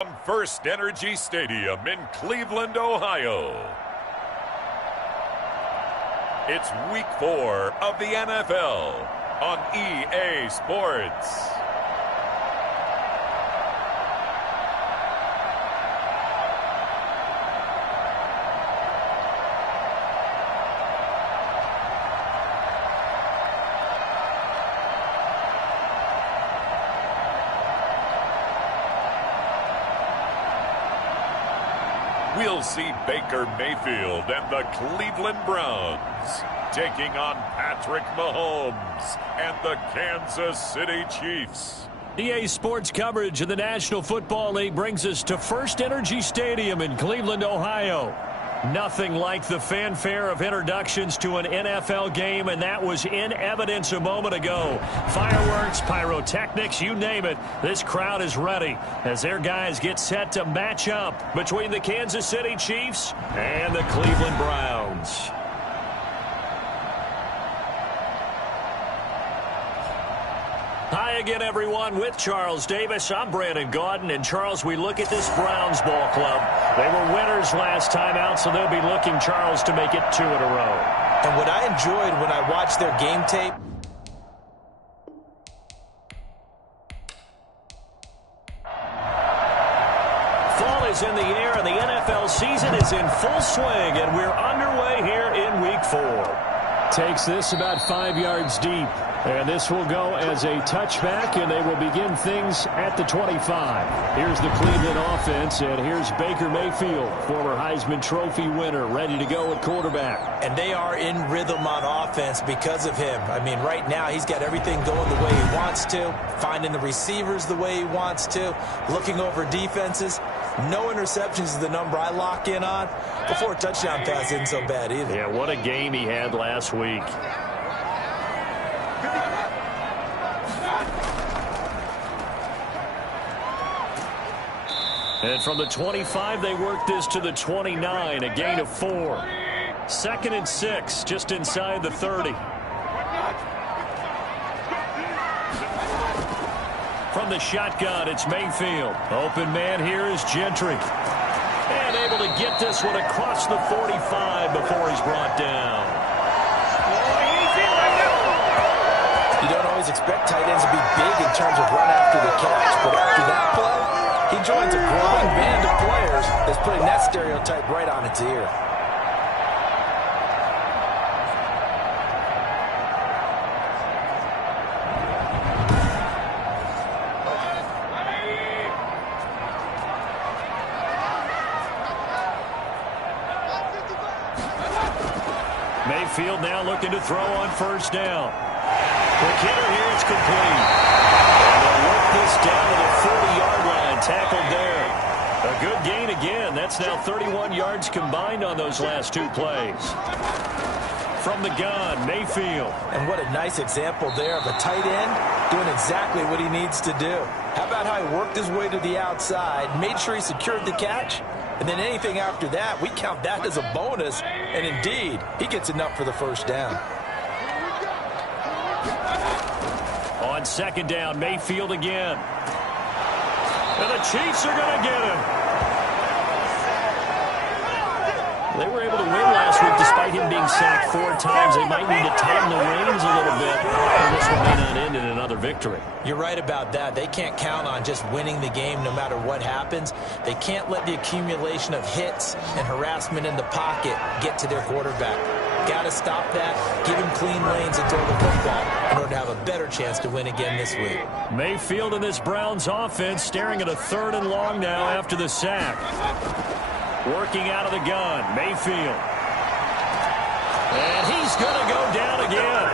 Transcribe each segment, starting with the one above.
From First Energy Stadium in Cleveland, Ohio. It's Week 4 of the NFL on EA Sports. We'll see Baker Mayfield and the Cleveland Browns taking on Patrick Mahomes and the Kansas City Chiefs. EA Sports coverage of the National Football League brings us to First Energy Stadium in Cleveland, Ohio. Nothing like the fanfare of introductions to an NFL game, and that was in evidence a moment ago. Fireworks, pyrotechnics, you name it. This crowd is ready as their guys get set to match up between the Kansas City Chiefs and the Cleveland Browns. Hi again, everyone. With Charles Davis, I'm Brandon Gaudin. And, Charles, we look at this Browns ball club. They were winners last time out, so they'll be looking, Charles, to make it 2 in a row. And what I enjoyed when I watched their game tape, fall is in the air, and the NFL season is in full swing, and we're underway here in Week 4. Takes this about 5 yards deep. And this will go as a touchback, and they will begin things at the 25. Here's the Cleveland offense, and here's Baker Mayfield, former Heisman Trophy winner, ready to go at quarterback. And they are in rhythm on offense because of him. I mean, right now he's got everything going the way he wants to, finding the receivers the way he wants to, looking over defenses. No interceptions is the number I lock in on. Before a touchdown pass isn't so bad either. Yeah, what a game he had last week. And from the 25, they work this to the 29, a gain of 4. 2nd and 6, just inside the 30. From the shotgun, it's Mayfield. Open man here is Gentry. And able to get this one across the 45 before he's brought down. You don't always expect tight ends to be big in terms of run after the catch, but after that play, he joins a growing band of players that's putting that stereotype right on its ear. Mayfield now looking to throw on first down. The killer here, it's complete. And they'll work this down to the 40-yard line, tackled there. A good gain again. That's now 31 yards combined on those last 2 plays. From the gun, Mayfield. And what a nice example there of a tight end doing exactly what he needs to do. How about how he worked his way to the outside, made sure he secured the catch, and then anything after that, we count that as a bonus. And indeed, he gets enough for the first down. On 2nd down, Mayfield again. And the Chiefs are going to get him. They were able to win last week despite him being sacked 4 times. They might need to tighten the reins a little bit, and this one may not end in another victory. You're right about that. They can't count on just winning the game no matter what happens. They can't let the accumulation of hits and harassment in the pocket get to their quarterback. Got to stop that, give him clean lanes and throw the football in order to have a better chance to win again this week. Mayfield and this Browns offense staring at a 3rd and long now after the sack. Working out of the gun, Mayfield. And he's going to go down again.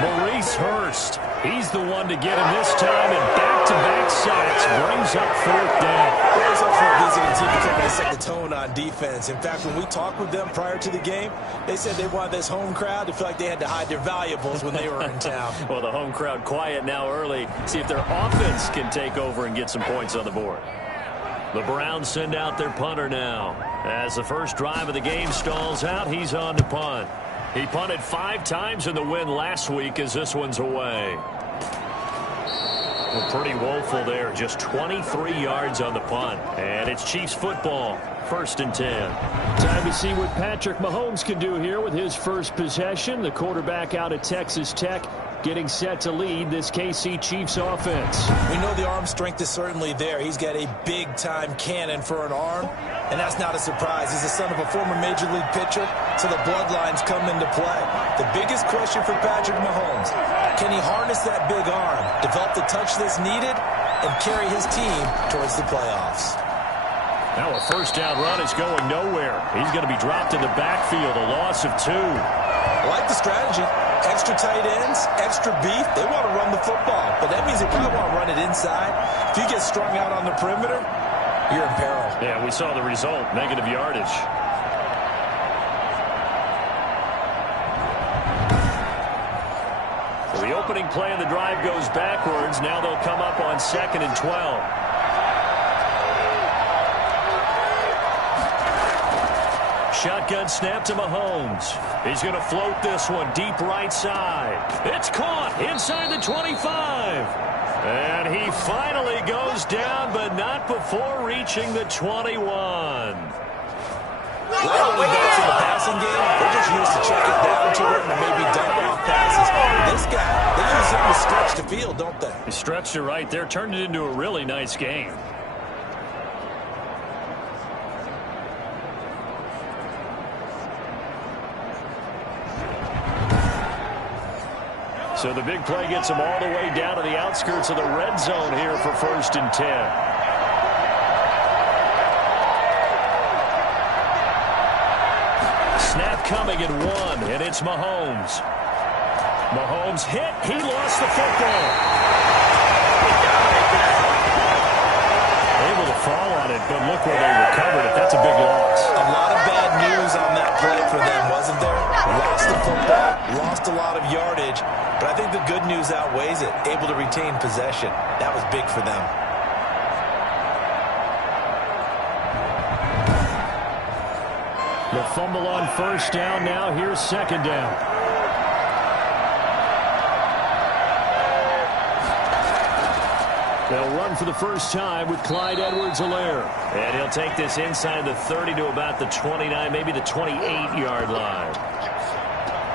Maurice Hurst. He's the one to get him this time, and back-to-back sacks brings up 4th down. There's up for a visiting team to try to set the tone on defense. In fact, when we talked with them prior to the game, they said they wanted this home crowd to feel like they had to hide their valuables when they were in town. Well, the home crowd quiet now early. See if their offense can take over and get some points on the board. The Browns send out their punter now. As the first drive of the game stalls out, he's on to punt. He punted 5 times in the win last week as this one's away. Well, pretty woeful there. Just 23 yards on the punt. And it's Chiefs football. 1st and 10. Time to see what Patrick Mahomes can do here with his first possession. The quarterback out at Texas Tech getting set to lead this KC Chiefs offense. We know the arm strength is certainly there. He's got a big-time cannon for an arm, and that's not a surprise. He's the son of a former Major League pitcher, so the bloodlines come into play. The biggest question for Patrick Mahomes, can he harness that big arm, develop the touch that's needed, and carry his team towards the playoffs? Now a first down run is going nowhere. He's going to be dropped in the backfield, a loss of 2. I like the strategy. Extra tight ends, extra beef. They want to run the football, but that means they probably want to run it inside. If you get strung out on the perimeter, you're in peril. Yeah, we saw the result, negative yardage. So the opening play of the drive goes backwards. Now they'll come up on 2nd and 12. Shotgun snap to Mahomes. He's going to float this one deep right side. It's caught inside the 25. And he finally goes down, but not before reaching the 21. Lately, backs in the passing game, they're just used to check it down to it and maybe dump off passes. This guy, they use him to stretch the field, don't they? He stretched it right there, turned it into a really nice game. So the big play gets him all the way down to the outskirts of the red zone here for 1st and 10. Snap coming at 1, and it's Mahomes. Mahomes hit. He lost the football. Able to fall on it, but look where they recovered it. That's a big loss. A lot of bad news on that play for them, wasn't there? Lost the football, lost a lot of yardage. But I think the good news outweighs it. Able to retain possession. That was big for them. The fumble on 1st down. Now here's 2nd down. They'll run for the first time with Clyde Edwards-Helaire. And he'll take this inside the 30 to about the 29, maybe the 28-yard line.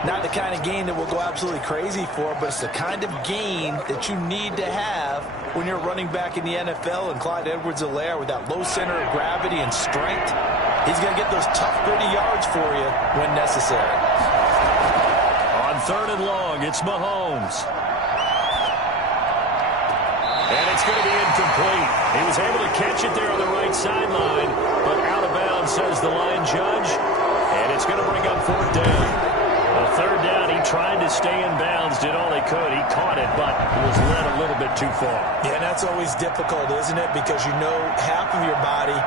Not the kind of gain that we'll go absolutely crazy for, but it's the kind of gain that you need to have when you're running back in the NFL. And Clyde Edwards-Helaire, with that low center of gravity and strength, he's going to get those tough, gritty yards for you when necessary. On 3rd and long, it's Mahomes. And it's going to be incomplete. He was able to catch it there on the right sideline, but out of bounds, says the line judge. And it's going to bring up 4th down. A 3rd down, he tried to stay in bounds, did all he could. He caught it, but it was led a little bit too far. Yeah, and that's always difficult, isn't it? Because you know half of your body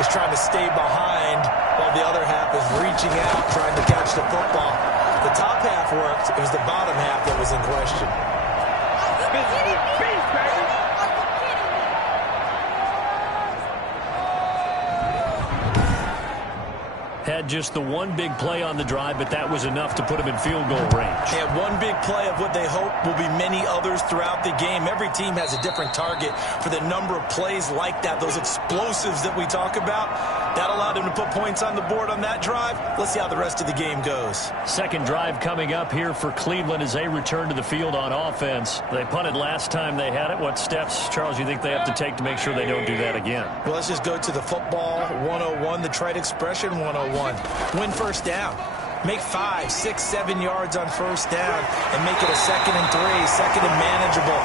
is trying to stay behind while the other half is reaching out, trying to catch the football. The top half worked. It was the bottom half that was in question. Had just the one big play on the drive, but that was enough to put him in field goal range. They had one big play of what they hope will be many others throughout the game. Every team has a different target for the number of plays like that, those explosives that we talk about. That allowed him to put points on the board on that drive. Let's see how the rest of the game goes. 2nd drive coming up here for Cleveland as they return to the field on offense. They punted last time they had it. What steps, Charles, you think they have to take to make sure they don't do that again? Well, let's just go to the football 101, the trite expression 101. Win 1st down. Make 5, 6, 7 yards on 1st down and make it a 2nd and 3, 2nd and manageable.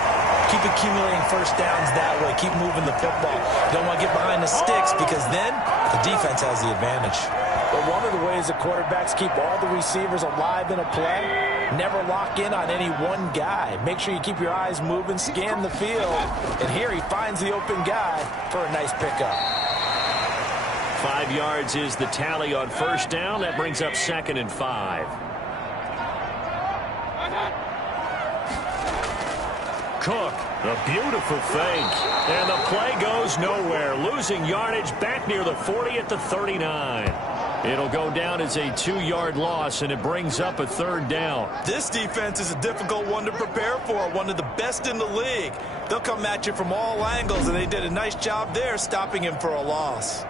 Keep accumulating 1st downs that way. Keep moving the football. You don't want to get behind the sticks because then the defense has the advantage. But one of the ways the quarterbacks keep all the receivers alive in a play, never lock in on any one guy. Make sure you keep your eyes moving, scan the field, and here he finds the open guy for a nice pickup. 5 yards is the tally on 1st down. That brings up 2nd and 5. Cook, a beautiful fake. And the play goes nowhere. Losing yardage back near the 40 at the 39. It'll go down as a 2-yard loss, and it brings up a 3rd down. This defense is a difficult one to prepare for, one of the best in the league. They'll come at you from all angles, and they did a nice job there stopping him for a loss.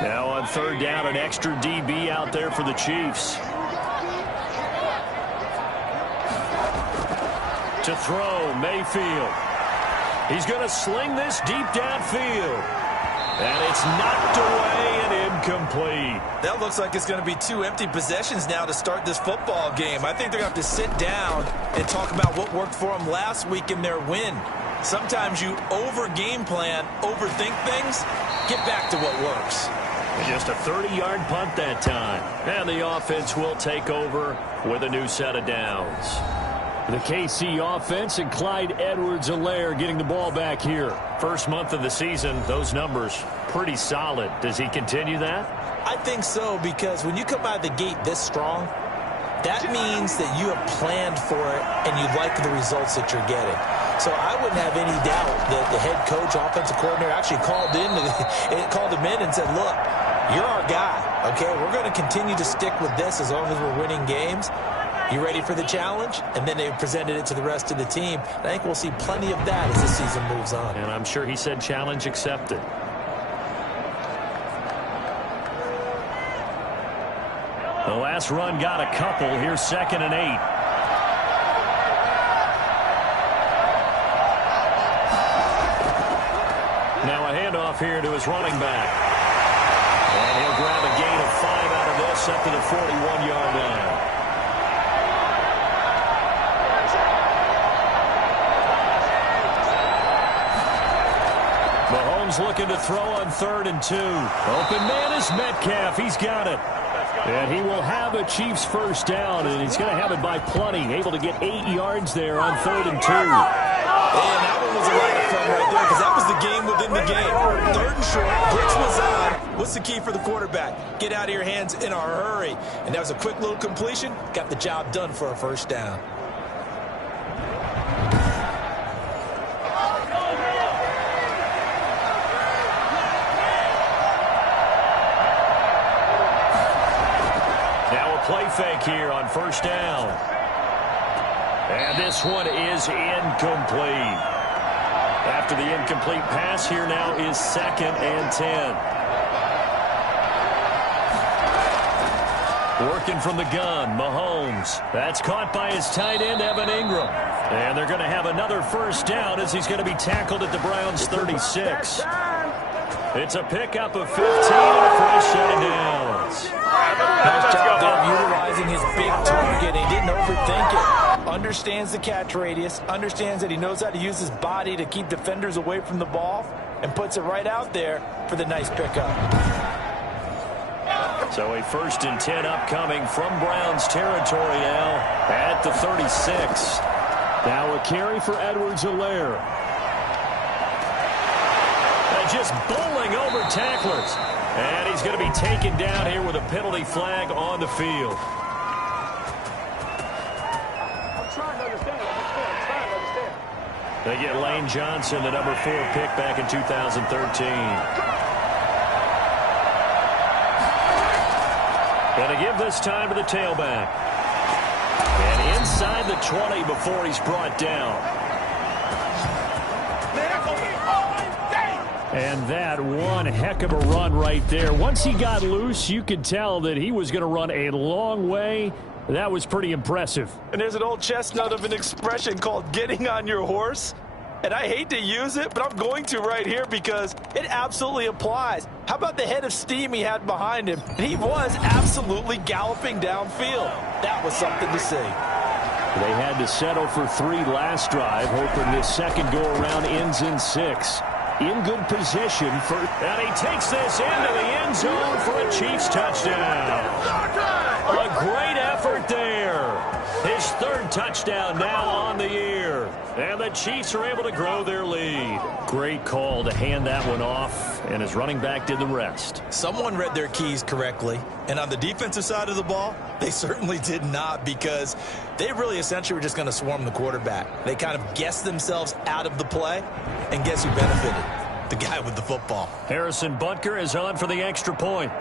Now on 3rd down, an extra DB out there for the Chiefs. To throw, Mayfield. He's going to sling this deep downfield. And it's knocked away and incomplete. That looks like it's going to be 2 empty possessions now to start this football game. I think they're going to have to sit down and talk about what worked for them last week in their win. Sometimes you over-game plan, overthink things, get back to what works. Just a 30-yard punt that time. And the offense will take over with a new set of downs. The KC offense and Clyde Edwards-Helaire getting the ball back here. First month of the season, those numbers pretty solid. Does he continue that? I think so, because when you come out of the gate this strong, that means that you have planned for it and you like the results that you're getting. So I wouldn't have any doubt that the head coach, offensive coordinator, actually called him in and said, look, you're our guy, okay? We're going to continue to stick with this as long as we're winning games. You ready for the challenge? And then they presented it to the rest of the team. I think we'll see plenty of that as the season moves on. And I'm sure he said challenge accepted. The last run got a couple. Here's 2nd and 8. Now a handoff here to his running back. And he'll grab a gain of 5 out of this up to the 41-yard line. Mahomes looking to throw on 3rd and 2. Open man is Metcalf. He's got it. And he will have a Chiefs first down, and he's going to have it by plenty. Able to get 8 yards there on 3rd and 2. And that one was a lot of fun right there because that was the game within the game. 3rd and short, blitz was on. What's the key for the quarterback? Get out of your hands in a hurry. And that was a quick little completion. Got the job done for a first down. Play fake here on 1st down. And this one is incomplete. After the incomplete pass, here now is 2nd and 10. Working from the gun, Mahomes. That's caught by his tight end, Evan Ingram. And they're going to have another first down as he's going to be tackled at the Browns' 36. It's a pickup of 15 and a fresh set of downs. Nice job there utilizing his big target. He didn't overthink it. Understands the catch radius. Understands that he knows how to use his body to keep defenders away from the ball. And puts it right out there for the nice pickup. So a 1st and 10 upcoming from Browns territory now at the 36. Now a carry for Edwards-Helaire. Just bowling over tacklers. And he's going to be taken down here with a penalty flag on the field. I'm trying to understand. They get Lane Johnson, the number 4 pick back in 2013. Going to give this time to the tailback. And inside the 20 before he's brought down. And that one heck of a run right there. Once he got loose, you could tell that he was going to run a long way. That was pretty impressive. And there's an old chestnut of an expression called getting on your horse. And I hate to use it, but I'm going to right here because it absolutely applies. How about the head of steam he had behind him? And he was absolutely galloping downfield. That was something to see. They had to settle for 3 last drive, hoping this second go-around ends in 6. In good position for, and he takes this into the end zone for a Chiefs touchdown. A great effort there. His third touchdown now on the year. And the Chiefs are able to grow their lead. Great call to hand that one off, and his running back did the rest. Someone read their keys correctly, and on the defensive side of the ball, they certainly did not, because they really essentially were just going to swarm the quarterback. They kind of guessed themselves out of the play, and guess who benefited? The guy with the football. Harrison Butker is on for the extra point.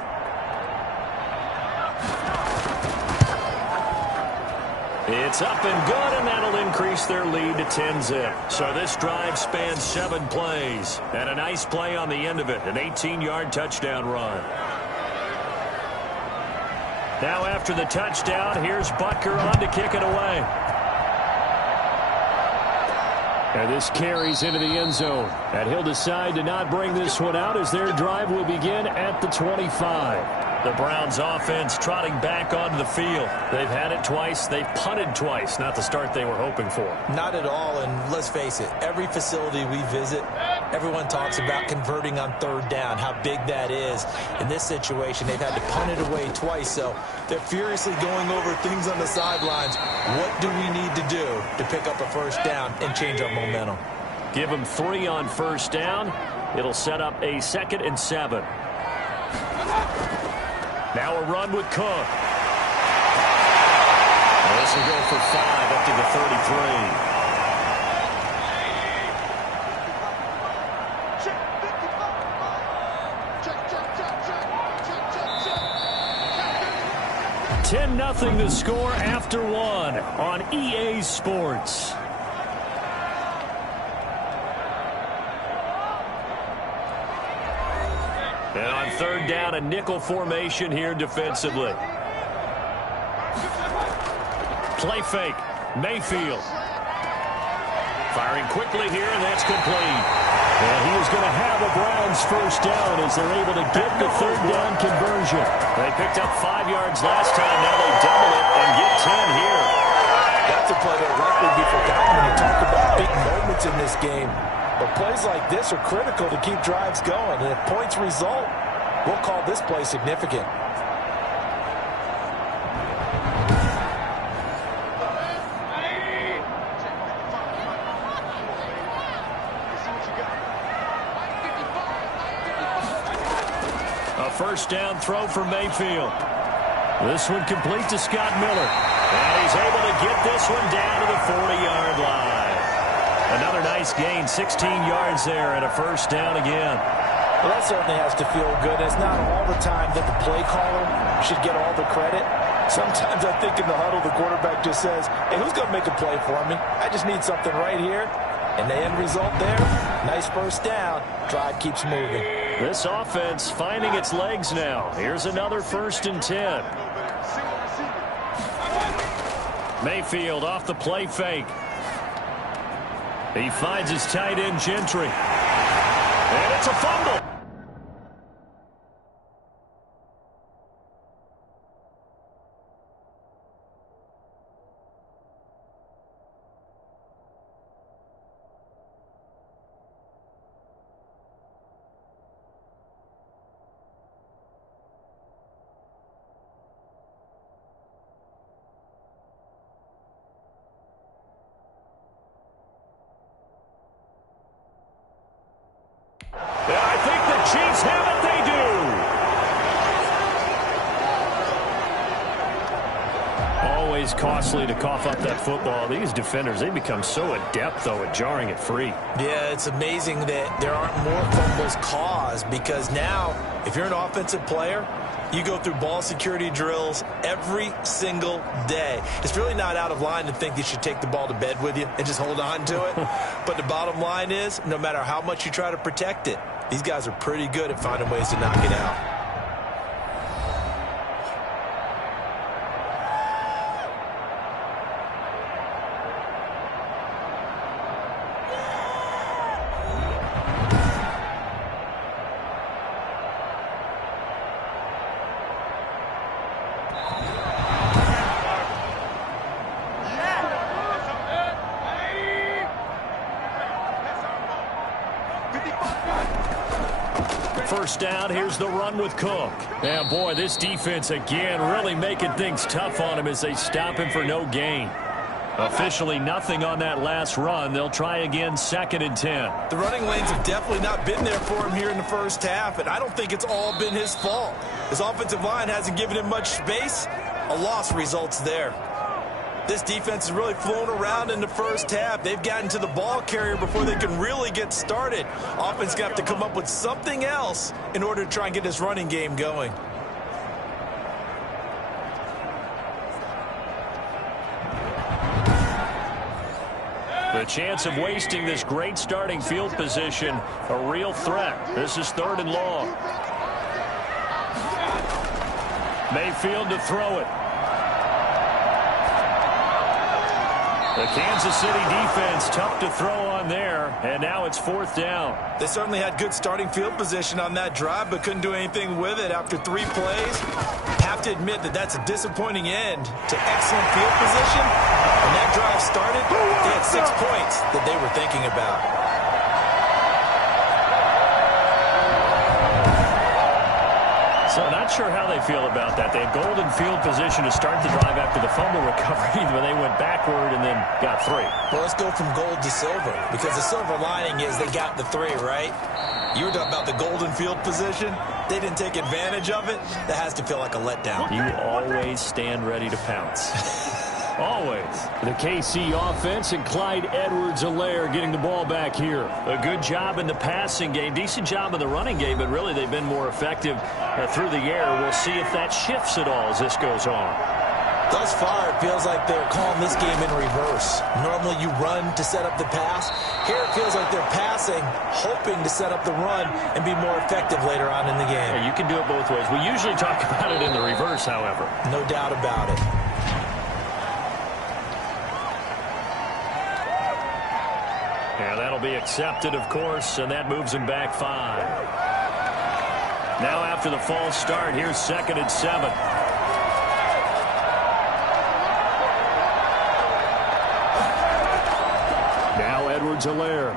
It's up and good, and that'll increase their lead to 10-zip. So this drive spans 7 plays. And a nice play on the end of it, an 18-yard touchdown run. Now after the touchdown, here's Butker on to kick it away. And this carries into the end zone. And he'll decide to not bring this one out as their drive will begin at the 25. The Browns offense trotting back onto the field. They've had it twice. They've punted twice. Not the start they were hoping for. Not at all, and let's face it, every facility we visit, everyone talks about converting on third down, how big that is. In this situation, they've had to punt it away twice, so they're furiously going over things on the sidelines. What do we need to do to pick up a first down and change our momentum? Give them 3 on first down. It'll set up a 2nd and 7. Now a run with Cook. And this will go for 5 up to the 33. 10-0 the score after 1 on EA Sports. And on third down, a nickel formation here defensively. Play fake. Mayfield. Firing quickly here, and that's complete. And he is going to have a Browns first down as they're able to get the third down conversion. They picked up 5 yards last time. Now they double it and get 10 here. That's a play that likely be forgotten when you talk about big moments in this game. But plays like this are critical to keep drives going. And if points result, we'll call this play significant. A first down throw for Mayfield. This one complete to Scott Miller. And he's able to get this one down to the 40-yard line. Another nice gain, 16 yards there, and a first down again. Well, that certainly has to feel good. It's not all the time that the play caller should get all the credit. Sometimes I think in the huddle, the quarterback just says, hey, who's going to make a play for me? I just need something right here. And the end result there, nice first down. Drive keeps moving. This offense finding its legs now. Here's another 1st and 10. Mayfield off the play fake. He finds his tight end, Gentry. And it's a fumble. I think the Chiefs have it. They do. Always costly to cough up that football. These defenders, they become so adept, though, at jarring it free. Yeah, it's amazing that there aren't more fumbles caused, because now, if you're an offensive player, you go through ball security drills every single day. It's really not out of line to think you should take the ball to bed with you and just hold on to it. But the bottom line is, no matter how much you try to protect it, these guys are pretty good at finding ways to knock it out. First down, here's the run with Cook. Yeah, boy, this defense again really making things tough on him as they stop him for no gain. Officially nothing on that last run. They'll try again, 2nd and 10. The running lanes have definitely not been there for him here in the first half, and I don't think it's all been his fault. His offensive line hasn't given him much space. A loss results there. This defense is really flown around in the first half. They've gotten to the ball carrier before they can really get started. Offense got to come up with something else in order to try and get this running game going. The chance of wasting this great starting field position, a real threat. This is 3rd and long. Mayfield to throw it. The Kansas City defense tough to throw on there, and now it's 4th down. They certainly had good starting field position on that drive, but couldn't do anything with it after 3 plays. Have to admit that that's a disappointing end to excellent field position. When that drive started, they had 6 points that they were thinking about. So not sure how they feel about that. They had golden field position to start the drive after the fumble recovery, but they went backward and then got 3. Well, let's go from gold to silver, because the silver lining is they got the 3, right? You were talking about the golden field position. They didn't take advantage of it. That has to feel like a letdown. You always stand ready to pounce. Always. The KC offense and Clyde Edwards-Helaire getting the ball back here. A good job in the passing game. Decent job in the running game, but really they've been more effective through the air. We'll see if that shifts at all as this goes on. Thus far, it feels like they're calling this game in reverse. Normally you run to set up the pass. Here it feels like they're passing, hoping to set up the run and be more effective later on in the game. Yeah, you can do it both ways. We usually talk about it in the reverse, however. No doubt about it. Yeah, that'll be accepted, of course, and that moves him back 5. Now after the false start, here's 2nd and 7. Now Edwards-Helaire.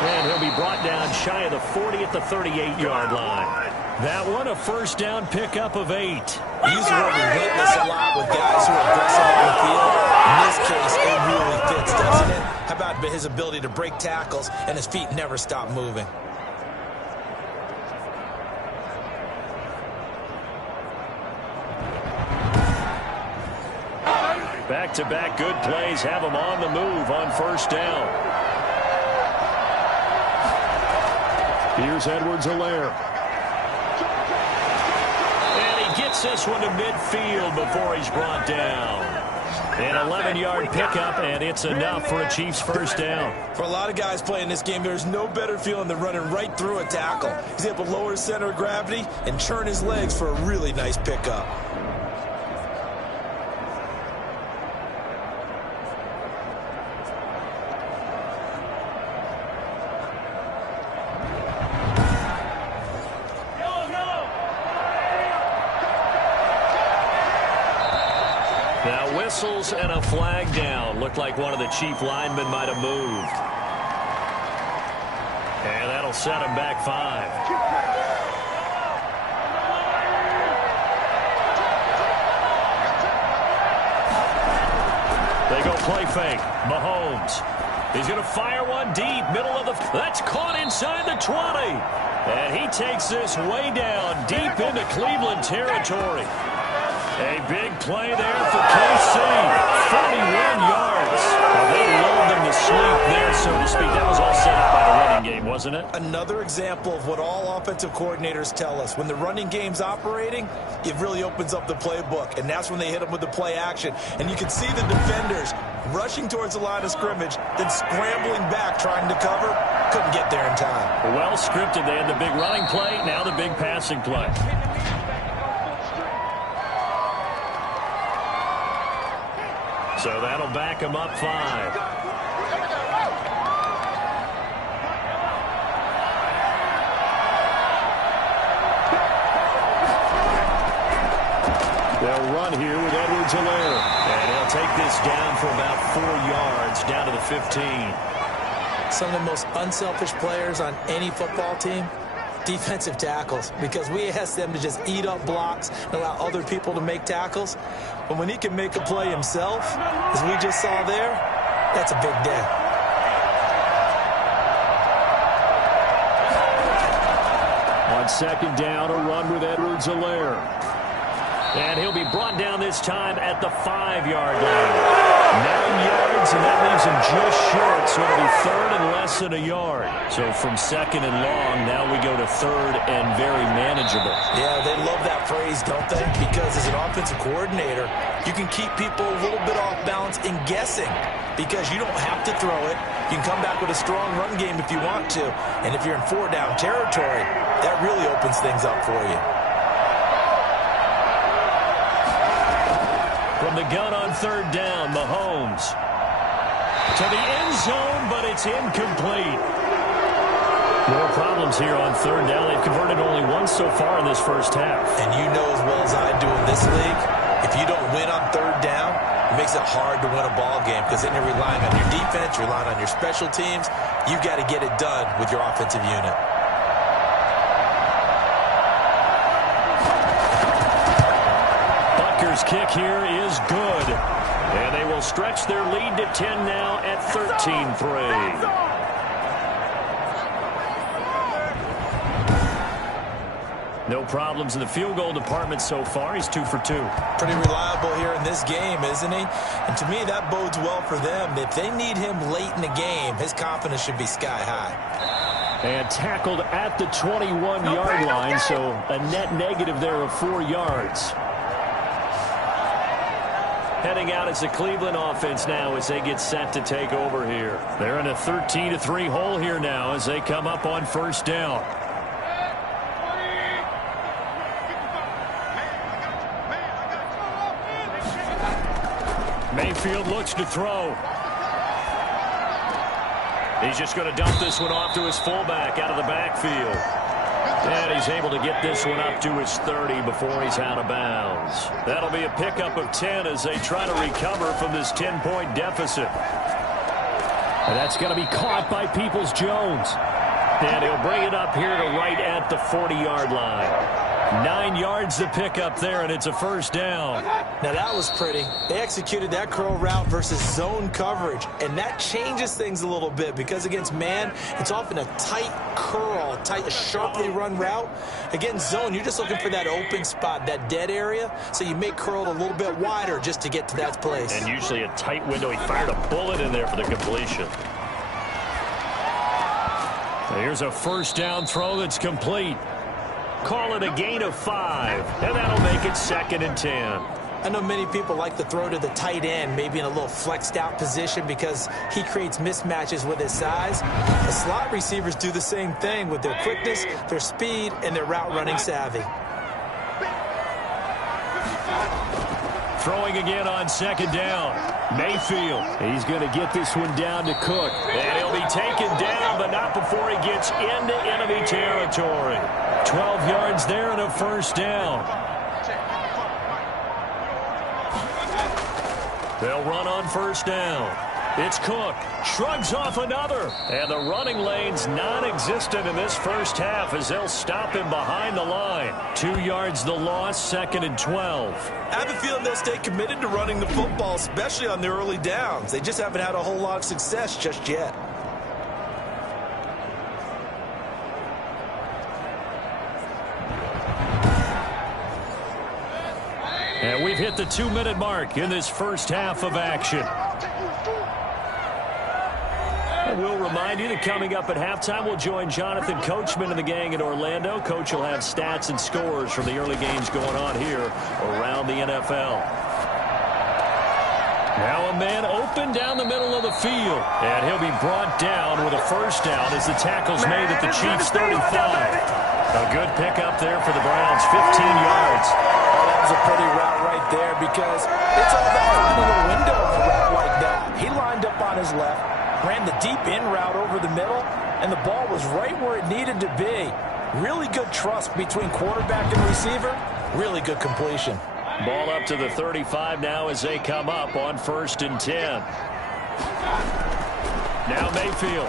And he'll be brought down shy of the 40 at the 38-yard line. That one, a 1st down pickup of 8. Use the word relentless a lot with guys who are aggressive on the field. In this case, it really fits, doesn't it? How about his ability to break tackles and his feet never stop moving? Back-to-back good plays have him on the move on 1st down. Here's Edwards-Helaire. And he gets this one to midfield before he's brought down. An 11-yard pickup, and it's enough for a Chiefs 1st down. For a lot of guys playing this game, there's no better feeling than running right through a tackle. He's able to lower his center of gravity and churn his legs for a really nice pickup. Whistles and a flag down. Looked like one of the Chief linemen might have moved. And that'll set him back 5. They go play fake. Mahomes. He's going to fire one deep. Middle of the... That's caught inside the 20. And he takes this way down deep into Cleveland territory. A big play there for KC. 41 yards. Well, they lulled them to sleep there, so to speak. That was all set up by the running game, wasn't it? Another example of what all offensive coordinators tell us. When the running game's operating, it really opens up the playbook, and that's when they hit them with the play action. And you can see the defenders rushing towards the line of scrimmage, then scrambling back, trying to cover. Couldn't get there in time. Well scripted. They had the big running play, now the big passing play. So that'll back him up 5. They'll run here with Edwards-Helaire. And he'll take this down for about 4 yards, down to the 15. Some of the most unselfish players on any football team, defensive tackles, because we ask them to just eat up blocks and allow other people to make tackles. But when he can make a play himself, as we just saw there, that's a big day. On second down, a run with Edwards-Helaire. And he'll be brought down this time at the 5-yard line. 9 yards, and that leaves him just short, so it'll be third and less than a yard. So from second and long, now we go to third and very manageable. Yeah, they love that phrase, don't they? Because as an offensive coordinator, you can keep people a little bit off balance in guessing because you don't have to throw it. You can come back with a strong run game if you want to. And if you're in 4-down territory, that really opens things up for you. From the gun on third down, Mahomes. To the end zone, but it's incomplete. More problems here on third down. They've converted only once so far in this first half. And you know as well as I do in this league, if you don't win on third down, it makes it hard to win a ball game because then you're relying on your defense, you're relying on your special teams. You've got to get it done with your offensive unit. Kick here is good. And they will stretch their lead to 10 now at 13-3. No problems in the field goal department so far. He's 2 for 2. Pretty reliable here in this game, isn't he? And to me, that bodes well for them. If they need him late in the game, his confidence should be sky high. And tackled at the 21-yard line, so a net negative there of 4 yards. Heading out as the Cleveland offense now as they get set to take over here. They're in a 13-3 hole here now as they come up on first down. Mayfield looks to throw. He's just going to dump this one off to his fullback out of the backfield. And he's able to get this one up to his 30 before he's out of bounds. That'll be a pickup of 10 as they try to recover from this 10-point deficit. And that's going to be caught by Peoples-Jones. And he'll bring it up here to right at the 40-yard line. 9 yards to pick up there, and it's a first down. Now, that was pretty. They executed that curl route versus zone coverage, and that changes things a little bit because against man, it's often a tight curl, a sharply run route. Against zone, you're just looking for that open spot, that dead area, so you make curl a little bit wider just to get to that place. And usually a tight window. He fired a bullet in there for the completion. Here's a first down throw that's complete. Call it a gain of 5, and that'll make it 2nd and 10. I know many people like to throw to the tight end, maybe in a little flexed out position because he creates mismatches with his size. The slot receivers do the same thing with their quickness, their speed, and their route running savvy. Throwing again on second down. Mayfield. He's going to get this one down to Cook. And he'll be taken down, but not before he gets into enemy territory. 12 yards there and a first down. They'll run on first down. It's Cook. Shrugs off another. And the running lane's non-existent in this first half as they'll stop him behind the line. 2 yards the loss, 2nd and 12. I have a feeling they'll stay committed to running the football, especially on the early downs. They just haven't had a whole lot of success just yet. And we've hit the 2-minute mark in this first half of action. And we'll remind you that coming up at halftime, we'll join Jonathan Coachman and the gang in Orlando. Coach will have stats and scores from the early games going on here around the NFL. Now a man open down the middle of the field. And he'll be brought down with a first down as the tackle's made at the Chiefs' 35. A good pickup there for the Browns, 15 yards. Oh, that was a pretty route right there because it's all about finding a window in a route like that. He lined up on his left, ran the deep in route over the middle, and the ball was right where it needed to be. Really good trust between quarterback and receiver. Really good completion. Ball up to the 35 now as they come up on 1st and 10. Now Mayfield.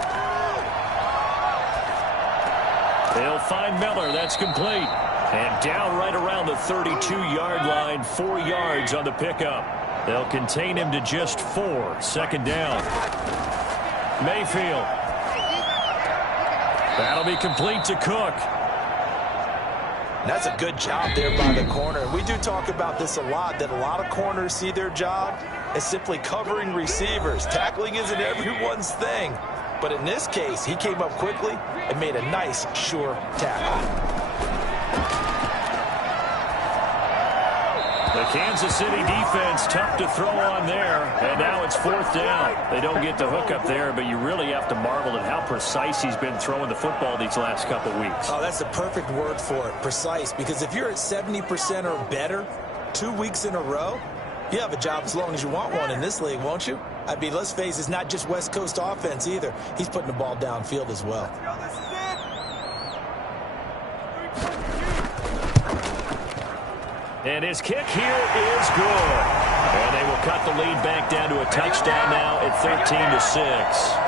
They'll find Miller. That's complete. And down right around the 32-yard line, 4 yards on the pickup. They'll contain him to just 4. Second down. Mayfield. That'll be complete to Cook. That's a good job there by the corner. We do talk about this a lot, that a lot of corners see their job as simply covering receivers. Tackling isn't everyone's thing. But in this case, he came up quickly and made a nice, sure tackle. The Kansas City defense, tough to throw on there, and now it's 4th down. They don't get the hook up there, but you really have to marvel at how precise he's been throwing the football these last couple weeks. Oh, that's the perfect word for it, precise, because if you're at 70% or better 2 weeks in a row, you have a job as long as you want one in this league, won't you? I mean, let's face it, it's not just West Coast offense either. He's putting the ball downfield as well. And his kick here is good. And they will cut the lead back down to a touchdown now at 13-6.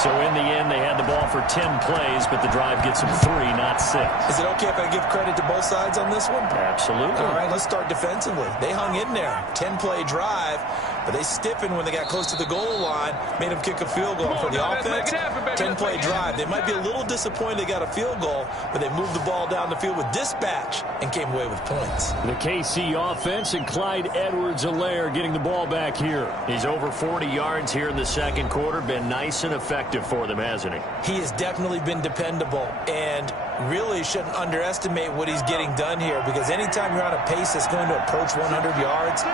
So in the end, they had the ball for 10 plays, but the drive gets them 3, not 6. Is it okay if I give credit to both sides on this one? Absolutely. All right, let's start defensively. They hung in there. 10-play drive, but they stiffened when they got close to the goal line, made them kick a field goal. For the offense, 10-play drive. They might be a little disappointed they got a field goal, but they moved the ball down the field with dispatch and came away with points. The KC offense and Clyde Edwards-Helaire getting the ball back here. He's over 40 yards here in the second quarter. Been nice and effective for them, hasn't he? He has definitely been dependable, and really shouldn't underestimate what he's getting done here, because anytime you're on a pace that's going to approach 100 yards,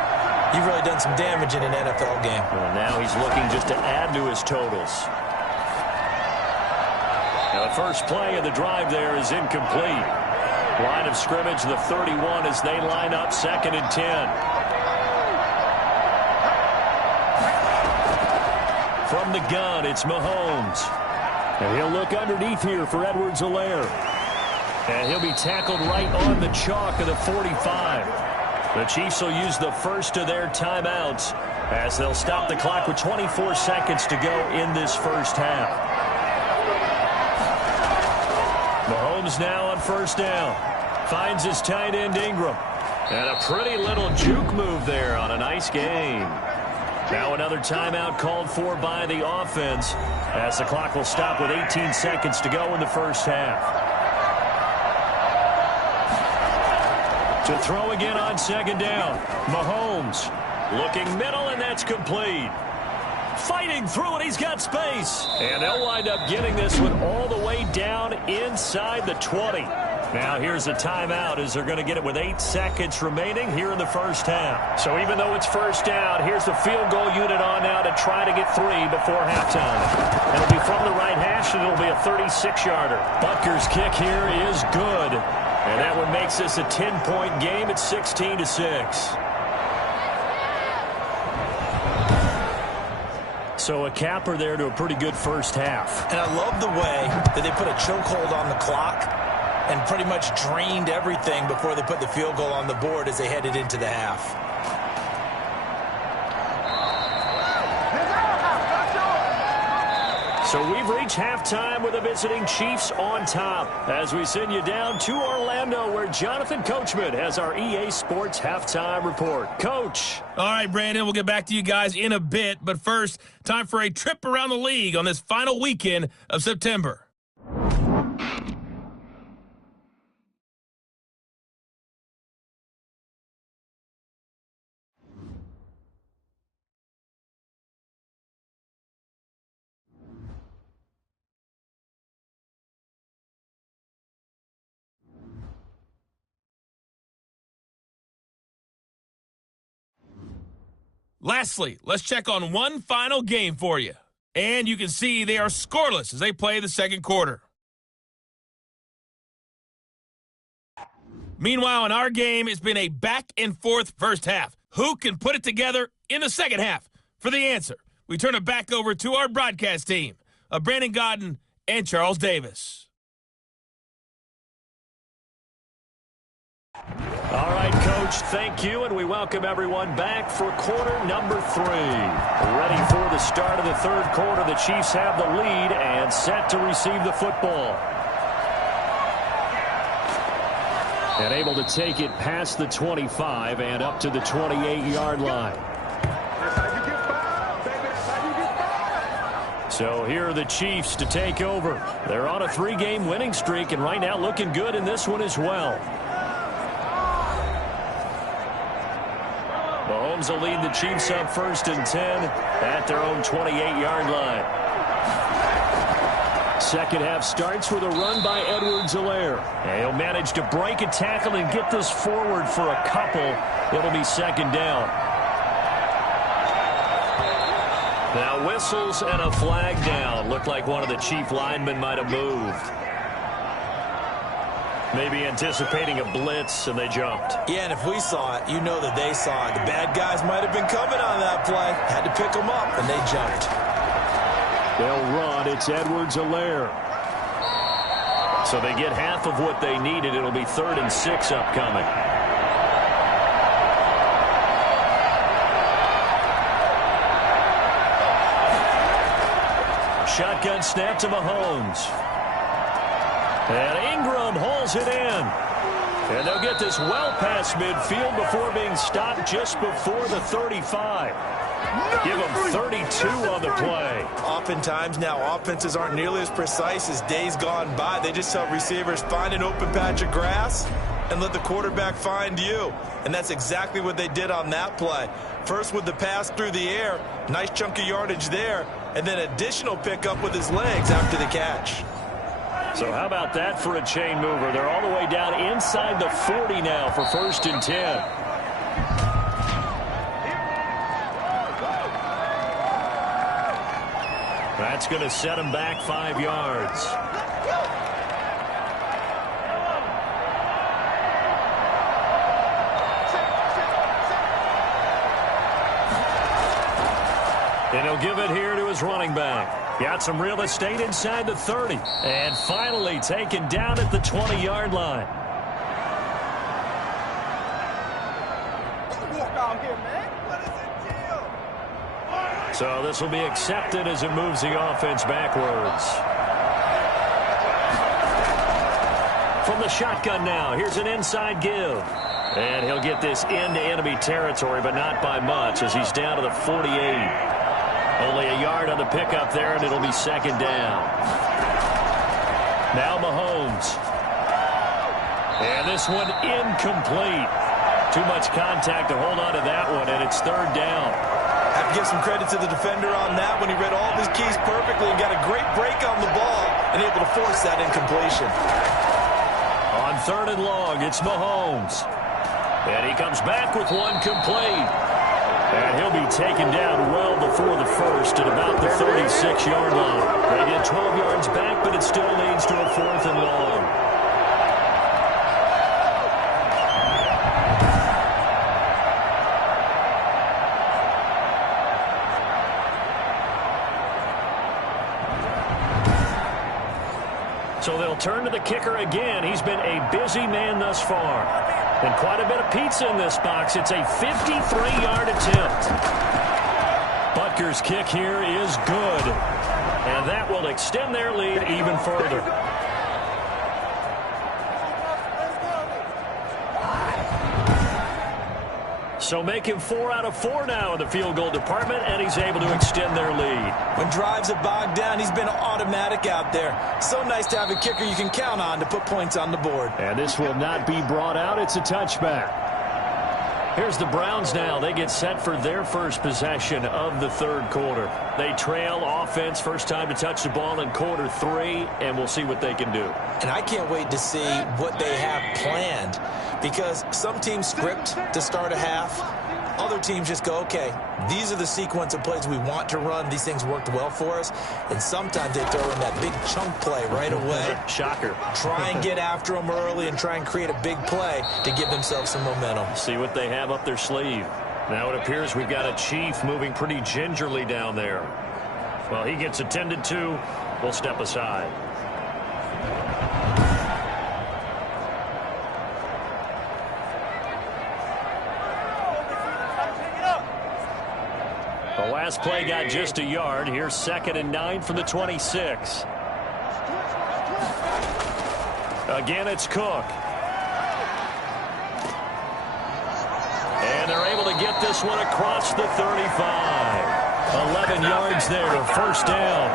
you've really done some damage in an NFL game. Well, now he's looking just to add to his totals. Now the first play of the drive there is incomplete. Line of scrimmage, the 31, as they line up 2nd and 10. From the gun, it's Mahomes. And he'll look underneath here for Edwards-Helaire. And he'll be tackled right on the chalk of the 45. The Chiefs will use the first of their timeouts as they'll stop the clock with 24 seconds to go in this first half. Mahomes now on first down. Finds his tight end Ingram. And a pretty little juke move there on a nice game. Now another timeout called for by the offense as the clock will stop with 18 seconds to go in the first half. To throw again on second down. Mahomes looking middle, and that's complete. Fighting through, and he's got space. And they'll wind up getting this one all the way down inside the 20. Now here's a timeout as they're going to get it with 8 seconds remaining here in the first half. So even though it's first down, here's the field goal unit on now to try to get 3 before halftime. It'll be from the right hash, and it'll be a 36-yarder. Butker's kick here is good. And that one makes this a 10-point game at 16-6. So a capper there to a pretty good first half. And I love the way that they put a chokehold on the clock and pretty much drained everything before they put the field goal on the board as they headed into the half. So we've reached halftime with the visiting Chiefs on top as we send you down to Orlando, where Jonathan Coachman has our EA Sports halftime report. Coach. All right, Brandon, we'll get back to you guys in a bit. But first, time for a trip around the league on this final weekend of September. Lastly, let's check on one final game for you. And you can see they are scoreless as they play the second quarter. Meanwhile, in our game, it's been a back-and-forth first half. Who can put it together in the second half? For the answer, we turn it back over to our broadcast team of Brandon Godden and Charles Davis. All right, Coach. Coach. Thank you, and we welcome everyone back for quarter number 3. Ready for the start of the third quarter. The Chiefs have the lead and set to receive the football. And able to take it past the 25 and up to the 28-yard line. So here are the Chiefs to take over. They're on a 3-game winning streak, and right now looking good in this one as well. Mahomes will lead the Chiefs up 1st and 10 at their own 28-yard line. Second half starts with a run by Edwards-Helaire. And he'll manage to break a tackle and get this forward for a couple. It'll be 2nd down. Now whistles and a flag down. Looked like one of the Chief linemen might have moved. Maybe anticipating a blitz, and they jumped. Yeah, and if we saw it, you know that they saw it. The bad guys might have been coming on that play. Had to pick them up, and they jumped. They'll run. It's Edwards-Helaire. So they get half of what they needed. It'll be 3rd and 6 upcoming. Shotgun snap to Mahomes. And Ingram hauls it in. And they'll get this well past midfield before being stopped just before the 35. Give them 32 on the play. Oftentimes now, offenses aren't nearly as precise as days gone by. They just tell receivers, find an open patch of grass and let the quarterback find you. And that's exactly what they did on that play. First with the pass through the air, nice chunk of yardage there, and then additional pickup with his legs after the catch. So how about that for a chain mover? They're all the way down inside the 40 now for 1st and 10. That's going to set him back 5 yards. And he'll give it here to his running back. Got some real estate inside the 30. And finally taken down at the 20-yard line. So this will be accepted as it moves the offense backwards. From the shotgun now, here's an inside give. And he'll get this into enemy territory, but not by much as he's down to the 48. Only a yard on the pickup there, and it'll be 2nd down. Now Mahomes. And this one incomplete. Too much contact to hold on to that one, and it's 3rd down. Have to give some credit to the defender on that when he read all of his keys perfectly and got a great break on the ball and able to force that incompletion. On 3rd and long, it's Mahomes. And he comes back with one complete. And he'll be taken down well before the first at about the 36-yard line. They get 12 yards back, but it still leads to a 4th and long. So they'll turn to the kicker again. He's been a busy man thus far. And quite a bit of pizza in this box. It's a 53-yard attempt. Butker's kick here is good. And that will extend their lead even further. So make him 4 out of 4 now in the field goal department, and he's able to extend their lead. When drives are bogged down, he's been automatic out there. So nice to have a kicker you can count on to put points on the board. And this will not be brought out. It's a touchback. Here's the Browns now. They get set for their first possession of the third quarter. They trail offense, first time to touch the ball in quarter 3, and we'll see what they can do. And I can't wait to see what they have planned, because some teams script to start a half. Other teams just go, okay, these are the sequence of plays we want to run. These things worked well for us. And sometimes they throw in that big chunk play right away. Shocker. Try and get after them early and try and create a big play to give themselves some momentum. See what they have up their sleeve. Now it appears we've got a Chief moving pretty gingerly down there. Well, he gets attended to. We'll step aside. The last play got just a yard. Here's 2nd and 9 from the 26. Again, it's Cook. And they're able to get this one across the 35. 11 yards there, first down.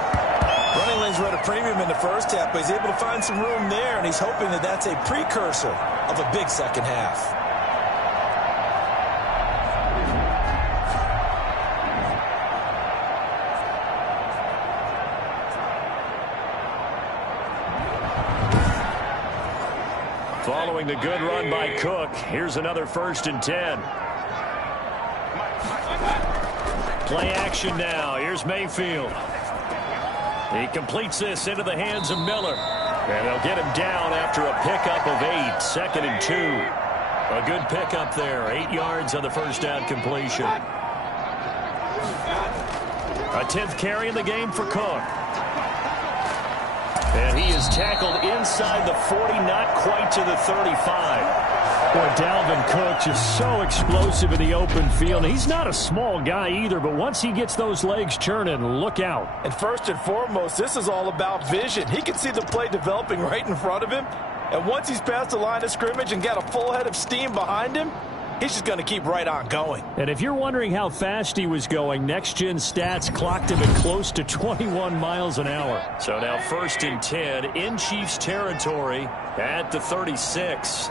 Running lanes were at a premium in the first half, but he's able to find some room there, and he's hoping that that's a precursor of a big second half. Following the good run by Cook, here's another 1st and 10. Play action now. Here's Mayfield. He completes this into the hands of Miller. And they'll get him down after a pickup of 8. 2nd and 2. A good pickup there. 8 yards on the first down completion. A 10th carry in the game for Cook. And he is tackled inside the 40, not quite to the 35. Boy, Dalvin Cook just so explosive in the open field. He's not a small guy either, but once he gets those legs churning, look out. And first and foremost, this is all about vision. He can see the play developing right in front of him. And once he's past the line of scrimmage and got a full head of steam behind him, he's just going to keep right on going. And if you're wondering how fast he was going, next-gen stats clocked him at close to 21 miles an hour. So now 1st and 10 in Chiefs territory at the 36.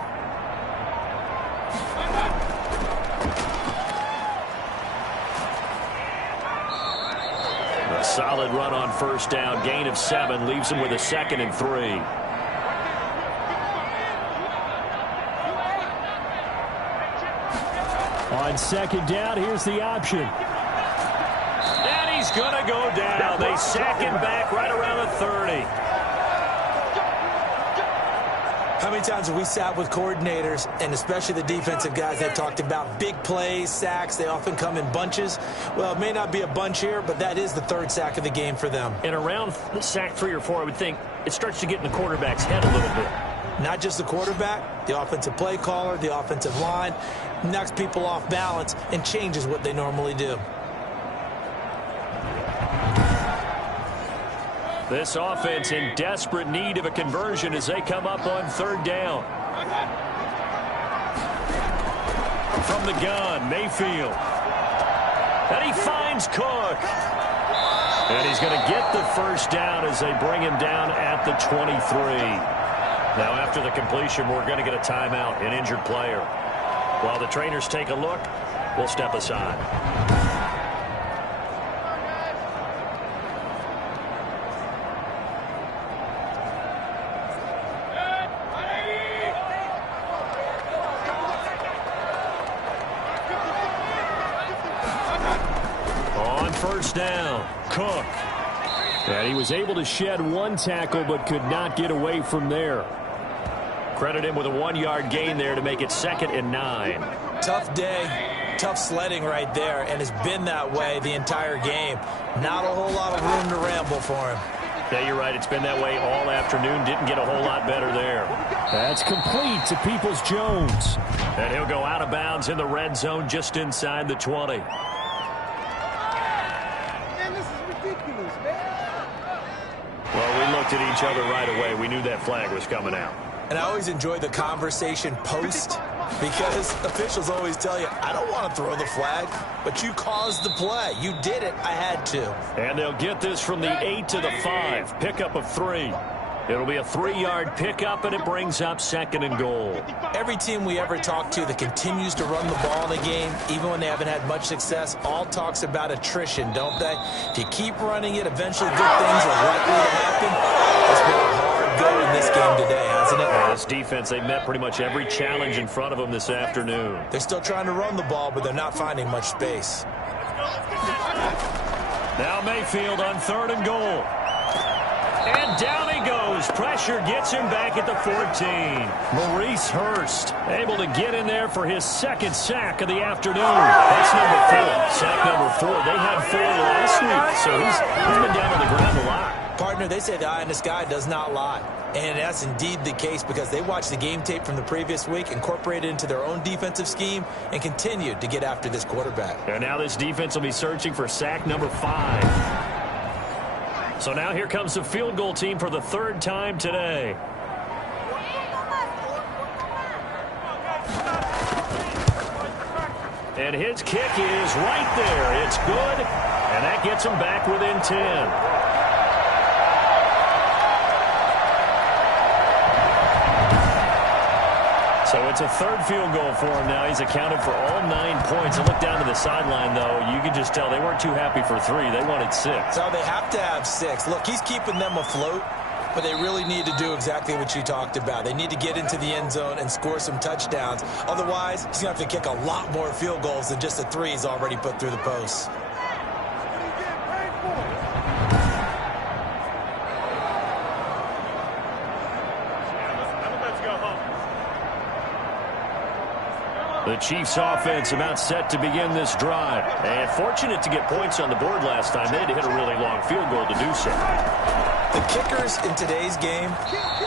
A solid run on first down. Gain of 7 leaves him with a 2nd and 3. On 2nd down, here's the option. And he's going to go down. They sack him back right around the 30. How many times have we sat with coordinators, and especially the defensive guys, they've talked about big plays, sacks. They often come in bunches. Well, it may not be a bunch here, but that is the 3rd sack of the game for them. And around sack 3 or 4, I would think it starts to get in the quarterback's head a little bit. Not just the quarterback, the offensive play caller, the offensive line, knocks people off balance and changes what they normally do. This offense in desperate need of a conversion as they come up on 3rd down. From the gun, Mayfield. And he finds Cook. And he's going to get the first down as they bring him down at the 23. Now after the completion, we're going to get a timeout, an injured player. While the trainers take a look, we'll step aside. On first down, Cook. And he was able to shed 1 tackle but could not get away from there. Credit him with a 1-yard gain there to make it 2nd and 9. Tough day, tough sledding right there, and it's been that way the entire game. Not a whole lot of room to ramble for him. Yeah, you're right. It's been that way all afternoon. Didn't get a whole lot better there. That's complete to Peoples-Jones. And he'll go out of bounds in the red zone just inside the 20. Man, this is ridiculous, man. Well, we looked at each other right away. We knew that flag was coming out. And I always enjoy the conversation post because officials always tell you, I don't want to throw the flag, but you caused the play. You did it. I had to. And they'll get this from the 8 to the 5. Pickup of 3. It'll be a 3-yard pickup, and it brings up 2nd and goal. Every team we ever talk to that continues to run the ball in a game, even when they haven't had much success, all talks about attrition, don't they? If you keep running it, eventually good things are likely to happen. It's been a hard go in this game today, hasn't it? This defense, they met pretty much every challenge in front of them this afternoon. They're still trying to run the ball, but they're not finding much space. Now Mayfield on 3rd and goal. And down he goes. Pressure gets him back at the 14. Maurice Hurst able to get in there for his 2nd sack of the afternoon. That's number 4. Sack number 4. They had 4 last week, so he's been down on the ground a lot. Partner, they say the eye in the sky does not lie. And that's indeed the case because they watched the game tape from the previous week, incorporated it into their own defensive scheme, and continued to get after this quarterback. And now this defense will be searching for sack number 5. So now here comes the field goal team for the 3rd time today. And his kick is right there. It's good, and that gets him back within 10. So it's a 3rd field goal for him now. He's accounted for all 9 points. And look down to the sideline, though. You can just tell they weren't too happy for 3. They wanted 6. So they have to have 6. Look, he's keeping them afloat, but they really need to do exactly what you talked about. They need to get into the end zone and score some touchdowns. Otherwise, he's going to have to kick a lot more field goals than just the 3 he's already put through the posts. The Chiefs offense about set to begin this drive. And fortunate to get points on the board last time. They had to hit a really long field goal to do so. The kickers in today's game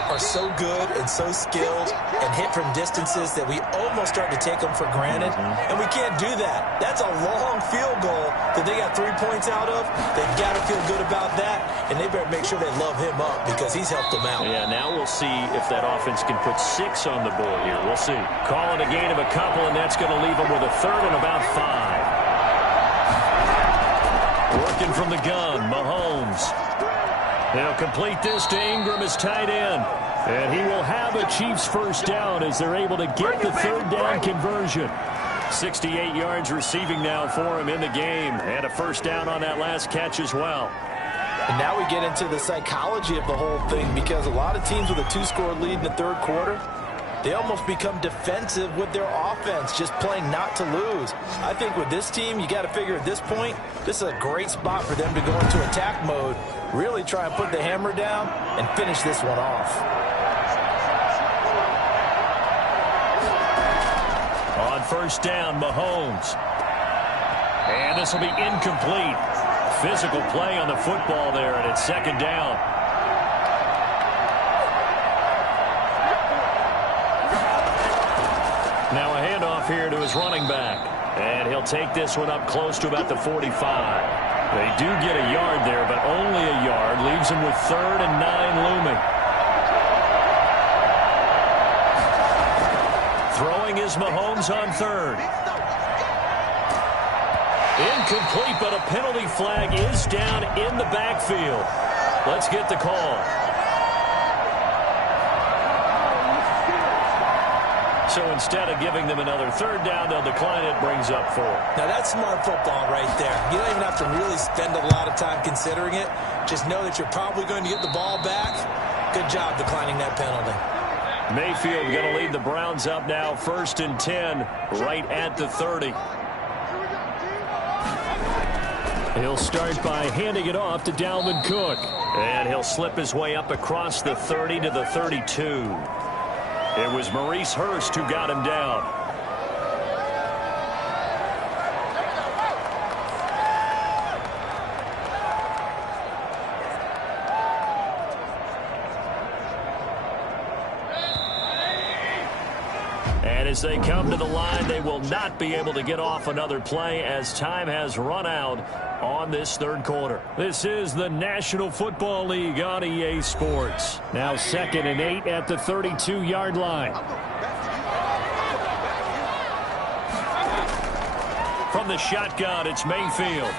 are so good and so skilled and hit from distances that we almost start to take them for granted. And we can't do that. That's a long field goal that they got 3 points out of. They've got to feel good about that, and they better make sure they love him up because he's helped them out. Yeah, now we'll see if that offense can put 6 on the board here. We'll see. Calling a gain of a couple, and that's going to leave them with a 3rd and about 5. Working from the gun, Mahomes. They'll complete this to Ingram as tight end. And he will have a Chiefs first down as they're able to get the 3rd down conversion. 68 yards receiving now for him in the game. And a first down on that last catch as well. And now we get into the psychology of the whole thing because a lot of teams with a 2-score lead in the 3rd quarter, they almost become defensive with their offense, just playing not to lose. I think with this team, you got to figure at this point, this is a great spot for them to go into attack mode, really try and put the hammer down and finish this one off. On first down, Mahomes. And this will be incomplete. Physical play on the football there, and it's 2nd down. Now a handoff here to his running back. And he'll take this one up close to about the 45. They do get a yard there, but only a yard. Leaves him with 3rd and 9 looming. Throwing is Mahomes on 3rd. Incomplete, but a penalty flag is down in the backfield. Let's get the call. So instead of giving them another 3rd down, they'll decline it, brings up 4. Now that's smart football right there. You don't even have to really spend a lot of time considering it. Just know that you're probably going to get the ball back. Good job declining that penalty. Mayfield going to lead the Browns up now, 1st and 10, right at the 30. He'll start by handing it off to Dalvin Cook. And he'll slip his way up across the 30 to the 32. It was Maurice Hurst who got him down. And as they come to the line, they will not be able to get off another play as time has run out on this 3rd quarter. This is the National Football League on EA Sports. Now 2nd and 8 at the 32-yard line. From the shotgun, it's Mayfield.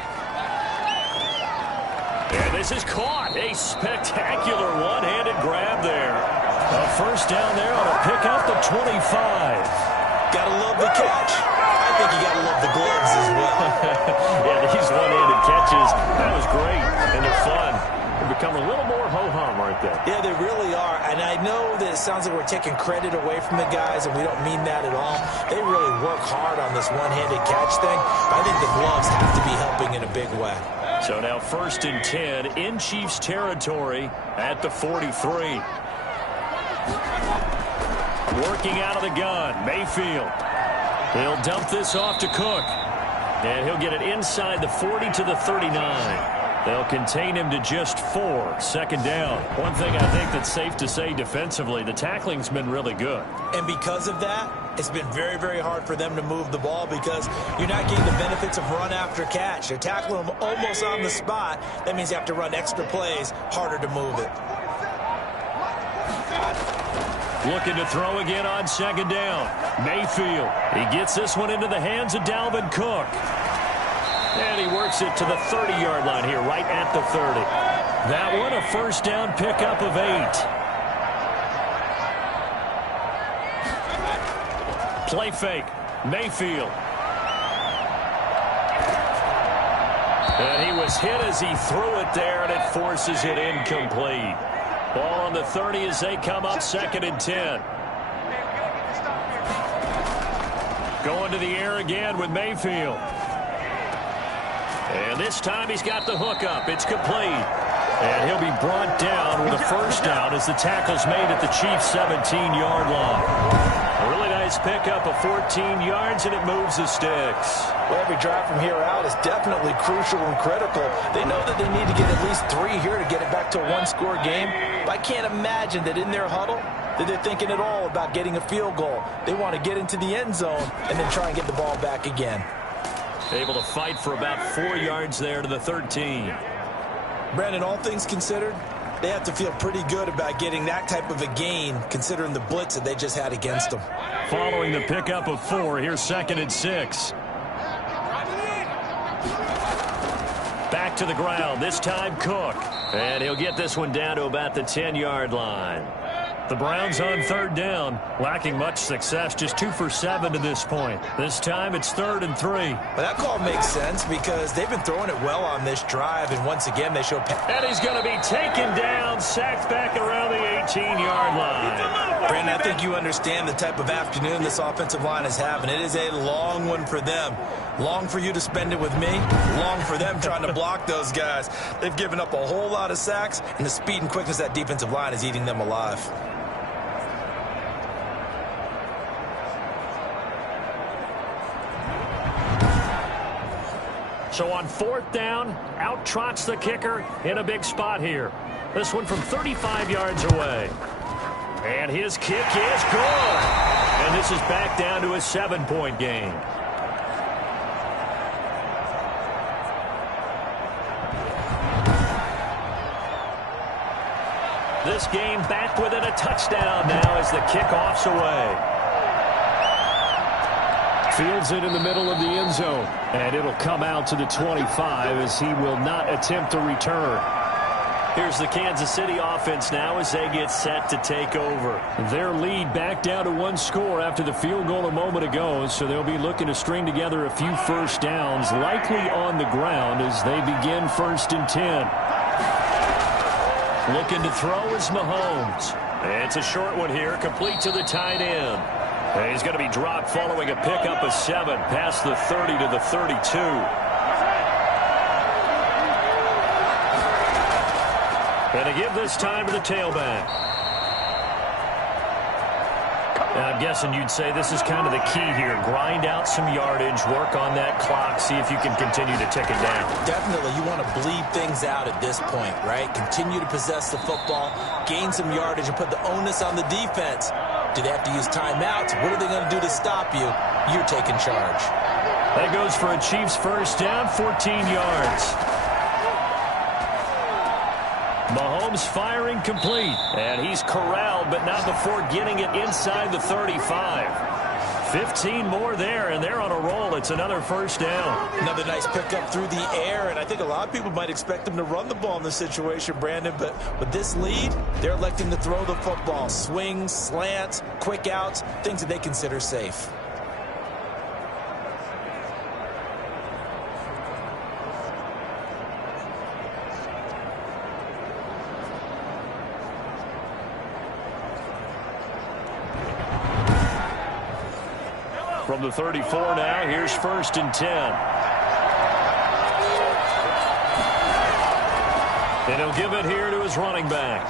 And this is caught. A spectacular one-handed grab there. A first down there on a pickup to 25. Gotta love the catch. I think you gotta love the gloves as well. Yeah, these one-handed catches, that was great, and they're fun. They become a little more ho-hum, aren't they? Yeah, they really are. And I know that it sounds like we're taking credit away from the guys, and we don't mean that at all. They really work hard on this one-handed catch thing. But I think the gloves have to be helping in a big way. So now 1st and 10 in Chiefs territory at the 43. Working out of the gun, Mayfield. He'll dump this off to Cook. And he'll get it inside the 40 to the 39. They'll contain him to just 4. Second down. One thing I think that's safe to say defensively, the tackling's been really good. And because of that, it's been very, very hard for them to move the ball because you're not getting the benefits of run after catch. They're tackling them almost on the spot. That means you have to run extra plays, harder to move it. Looking to throw again on second down. Mayfield. He gets this one into the hands of Dalvin Cook. And he works it to the 30-yard line here, right at the 30. That one, a first down pickup of 8. Play fake. Mayfield. And he was hit as he threw it there, and it forces it incomplete. Ball on the 30 as they come up 2nd and 10. Going to the air again with Mayfield. And this time he's got the hook up. It's complete. And he'll be brought down with a first down as the tackle's made at the Chiefs' 17-yard line. A really nice pickup of 14 yards, and it moves the sticks. Well, every drive from here out is definitely crucial and critical. They know that they need to get at least 3 here to get it back to a one-score game. But I can't imagine that in their huddle that they're thinking at all about getting a field goal. They want to get into the end zone and then try and get the ball back again. Able to fight for about 4 yards there to the 13. Brandon, all things considered, they have to feel pretty good about getting that type of a gain considering the blitz that they just had against them. Following the pickup of 4, here's 2nd and 6. Back to the ground, this time Cook. And he'll get this one down to about the 10-yard line. The Browns on 3rd down, lacking much success, just 2 for 7 to this point. This time it's 3rd and 3. But that call makes sense because they've been throwing it well on this drive, and once again they show... And he's going to be taken down, sacked back around the 18-yard line. Brandon, I think you understand the type of afternoon this offensive line is having. It is a long one for them. Long for you to spend it with me. Long for them trying to block those guys. They've given up a whole lot of sacks, and the speed and quickness of that defensive line is eating them alive. So on 4th down, out trots the kicker in a big spot here. This one from 35 yards away. And his kick is good. And this is back down to a 7-point game. This game back within a touchdown now as the kickoff's away. Fields it in the middle of the end zone. And it'll come out to the 25 as he will not attempt to return. Here's the Kansas City offense now as they get set to take over. Their lead back down to 1 score after the field goal a moment ago, so they'll be looking to string together a few first downs, likely on the ground as they begin 1st and 10. Looking to throw is Mahomes. It's a short one here, complete to the tight end. And he's going to be dropped following a pickup of 7 past the 30 to the 32. And to give this time to the tailback. Now, I'm guessing you'd say this is kind of the key here. Grind out some yardage, work on that clock, see if you can continue to tick it down. Definitely, you want to bleed things out at this point, right? Continue to possess the football, gain some yardage, and put the onus on the defense. Do they have to use timeouts? What are they going to do to stop you? You're taking charge. That goes for a Chiefs first down, 14 yards. Mahomes firing complete. And he's corralled, but not before getting it inside the 35. 15 more there, and they're on a roll. It's another first down. Another nice pickup through the air, and I think a lot of people might expect them to run the ball in this situation, Brandon, but with this lead, they're electing to throw the football. Swings, slants, quick outs, things that they consider safe. From the 34 now, here's 1st and 10. And he'll give it here to his running back.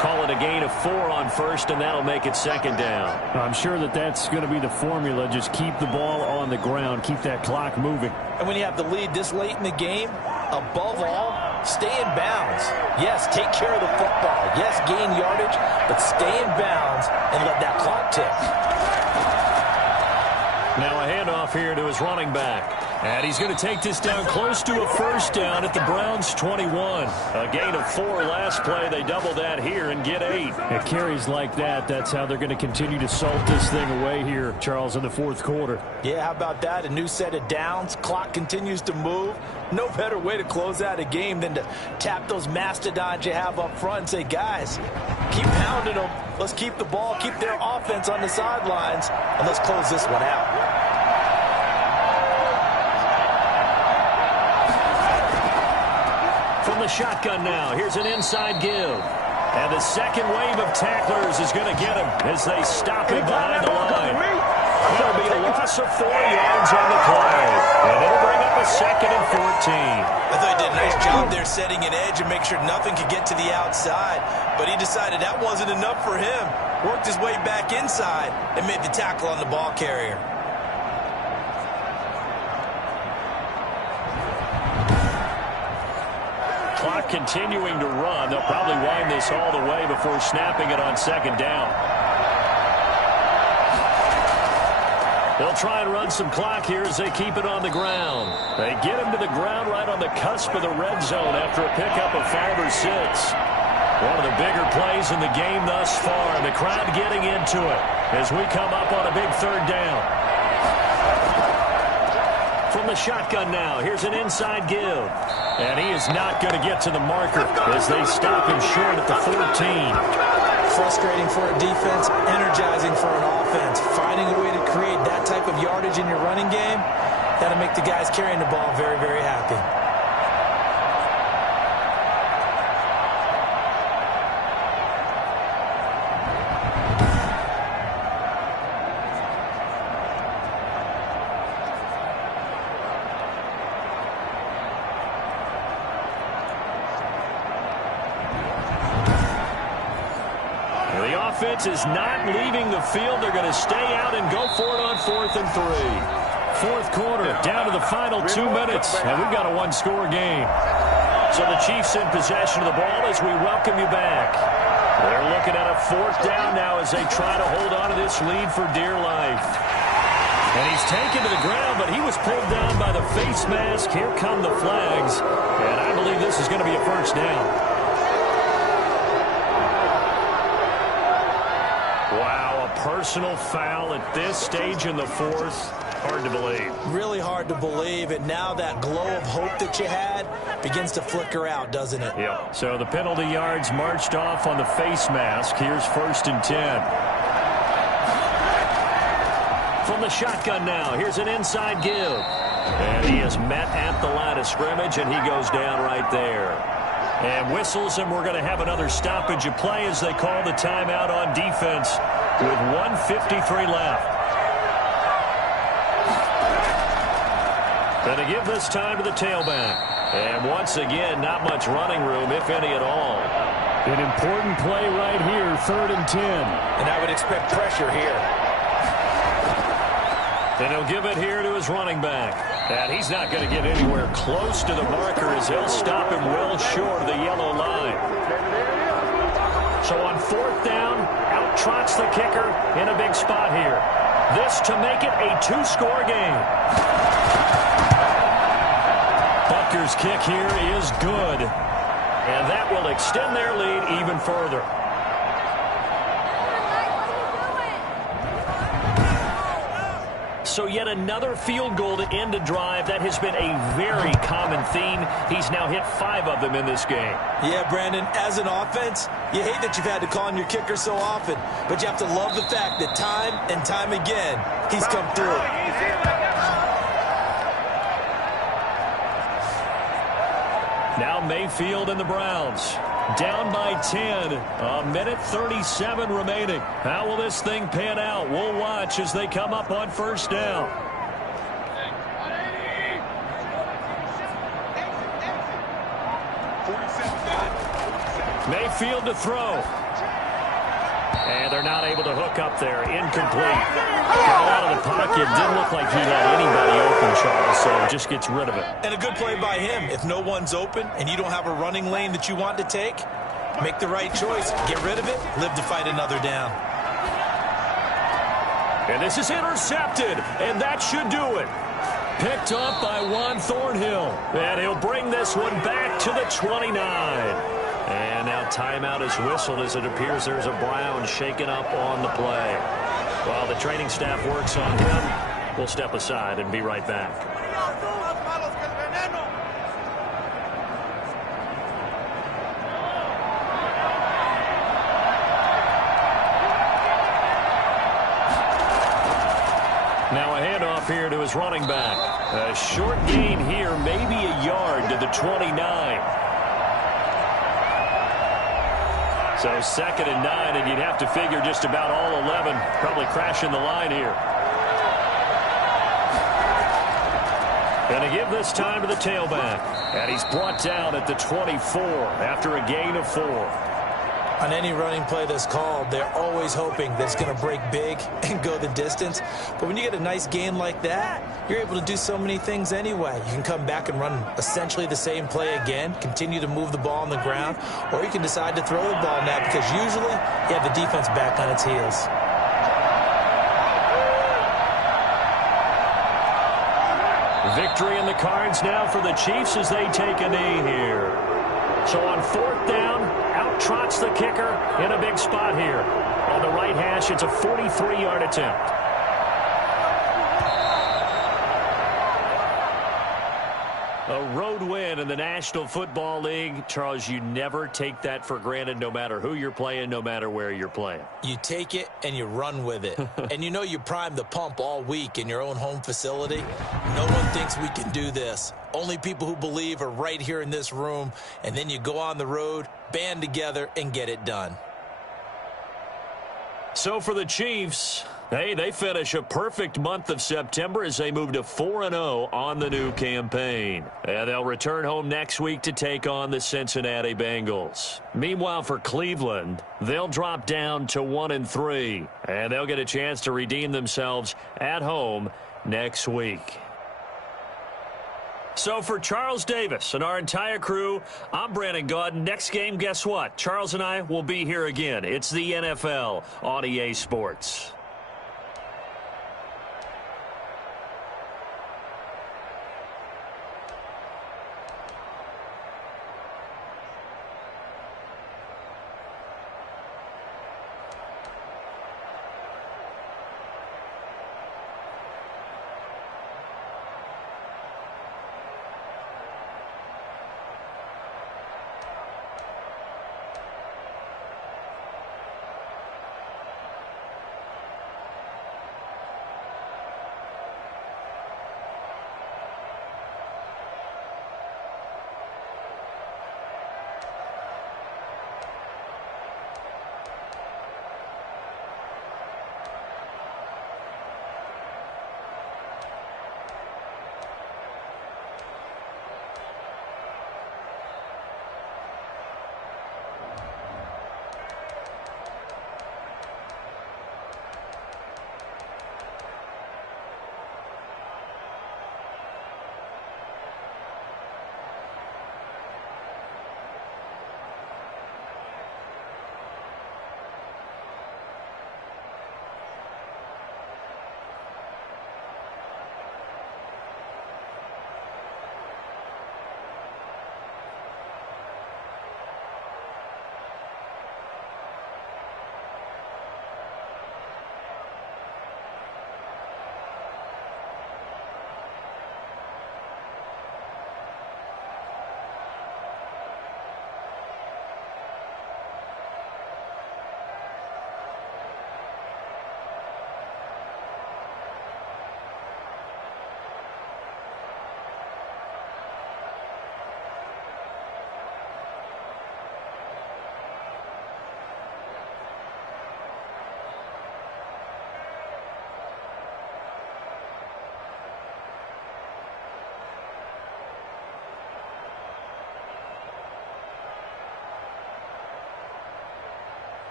Call it a gain of 4 on first, and that'll make it second down. I'm sure that that's going to be the formula. Just keep the ball on the ground. Keep that clock moving. And when you have the lead this late in the game, above all, stay in bounds. Yes, take care of the football. Yes, gain yardage, but stay in bounds and let that clock tick. Now a handoff here to his running back. And he's going to take this down close to a first down at the Browns' 21. A gain of 4 last play. They double that here and get 8. It carries like that. That's how they're going to continue to salt this thing away here, Charles, in the fourth quarter. Yeah, how about that? A new set of downs. Clock continues to move. No better way to close out a game than to tap those mastodons you have up front and say, guys, keep pounding them. Let's keep the ball, keep their offense on the sidelines, and let's close this one out. From the shotgun now, here's an inside give. And the second wave of tacklers is going to get him as they stop him behind the line. It'll be a loss of 4 yards on the play. And it'll bring up a second and 14. I thought he did a nice job there setting an edge and make sure nothing could get to the outside. But he decided that wasn't enough for him. Worked his way back inside and made the tackle on the ball carrier. Clock continuing to run. They'll probably wind this all the way before snapping it on second down. They'll try and run some clock here as they keep it on the ground. They get him to the ground right on the cusp of the red zone after a pickup of 5 or 6. One of the bigger plays in the game thus far, and the crowd getting into it as we come up on a big third down. From the shotgun now, here's an inside give. And he is not going to get to the marker as they stop him short at the 14. Frustrating for a defense, energizing for an offense. Finding a way to create that type of yardage in your running game, that'll make the guys carrying the ball very, very happy. Is not leaving the field. They're going to stay out and go for it on 4th and 3. Fourth quarter, down to the final 2 minutes, and we've got a 1-score game. So the Chiefs in possession of the ball as we welcome you back. They're looking at a 4th down now as they try to hold on to this lead for dear life. And he's taken to the ground, but he was pulled down by the face mask. Here come the flags, and I believe this is going to be a first down. Personal foul at this stage in the fourth. Hard to believe. Really hard to believe. And now that glow of hope that you had begins to flicker out, doesn't it? Yeah. So the penalty yards marched off on the face mask. Here's 1st and 10. From the shotgun now, here's an inside give. And he is met at the line of scrimmage, and he goes down right there. And whistles, and we're going to have another stoppage of play as they call the timeout on defense with 1:53 left. Going to give this time to the tailback. And once again, not much running room, if any at all. An important play right here, 3rd and 10. And I would expect pressure here. And he'll give it here to his running back. And he's not going to get anywhere close to the marker as they'll stop him well short of the yellow line. So on 4th down, out trots the kicker in a big spot here. This to make it a 2-score game. Butker's kick here is good. And that will extend their lead even further. So yet another field goal to end a drive. That has been a very common theme. He's now hit 5 of them in this game. Yeah, Brandon, as an offense, you hate that you've had to call on your kicker so often, but you have to love the fact that time and time again, he's come through. Now Mayfield and the Browns. Down by 10. A minute 37 remaining. How will this thing pan out? We'll watch as they come up on 1st down. Mayfield to throw. And they're not able to hook up there. Incomplete. Got out of the pocket. Didn't look like he had anybody open, Charles, so just gets rid of it. And a good play by him. If no one's open and you don't have a running lane that you want to take, make the right choice. Get rid of it. Live to fight another down. And this is intercepted, and that should do it. Picked up by Juan Thornhill. And he'll bring this one back to the 29. And now timeout is whistled as it appears there's a Brown shaken up on the play. While the training staff works on him, we'll step aside and be right back. Now a handoff here to his running back. A short gain here, maybe a yard to the 29. So 2nd and 9, and you'd have to figure just about all 11 probably crashing the line here. And to give this time to the tailback. And he's brought down at the 24 after a gain of 4. On any running play that's called, they're always hoping that it's going to break big and go the distance. But when you get a nice gain like that, you're able to do so many things anyway. You can come back and run essentially the same play again, continue to move the ball on the ground, or you can decide to throw the ball now because usually you have the defense back on its heels. Victory in the cards now for the Chiefs as they take a knee here. So on 4th down, out trots the kicker in a big spot here. On the right hash, it's a 43-yard attempt. A road win in the National Football League. Charles, you never take that for granted no matter who you're playing, no matter where you're playing. You take it and you run with it. And you know you primed the pump all week in your own home facility. No one thinks we can do this. Only people who believe are right here in this room. And then you go on the road, band together, and get it done. So for the Chiefs, hey, they finish a perfect month of September as they move to 4-0 on the new campaign. And they'll return home next week to take on the Cincinnati Bengals. Meanwhile, for Cleveland, they'll drop down to 1-3, and they'll get a chance to redeem themselves at home next week. So for Charles Davis and our entire crew, I'm Brandon Gaudin. Next game, guess what? Charles and I will be here again. It's the NFL on EA Sports.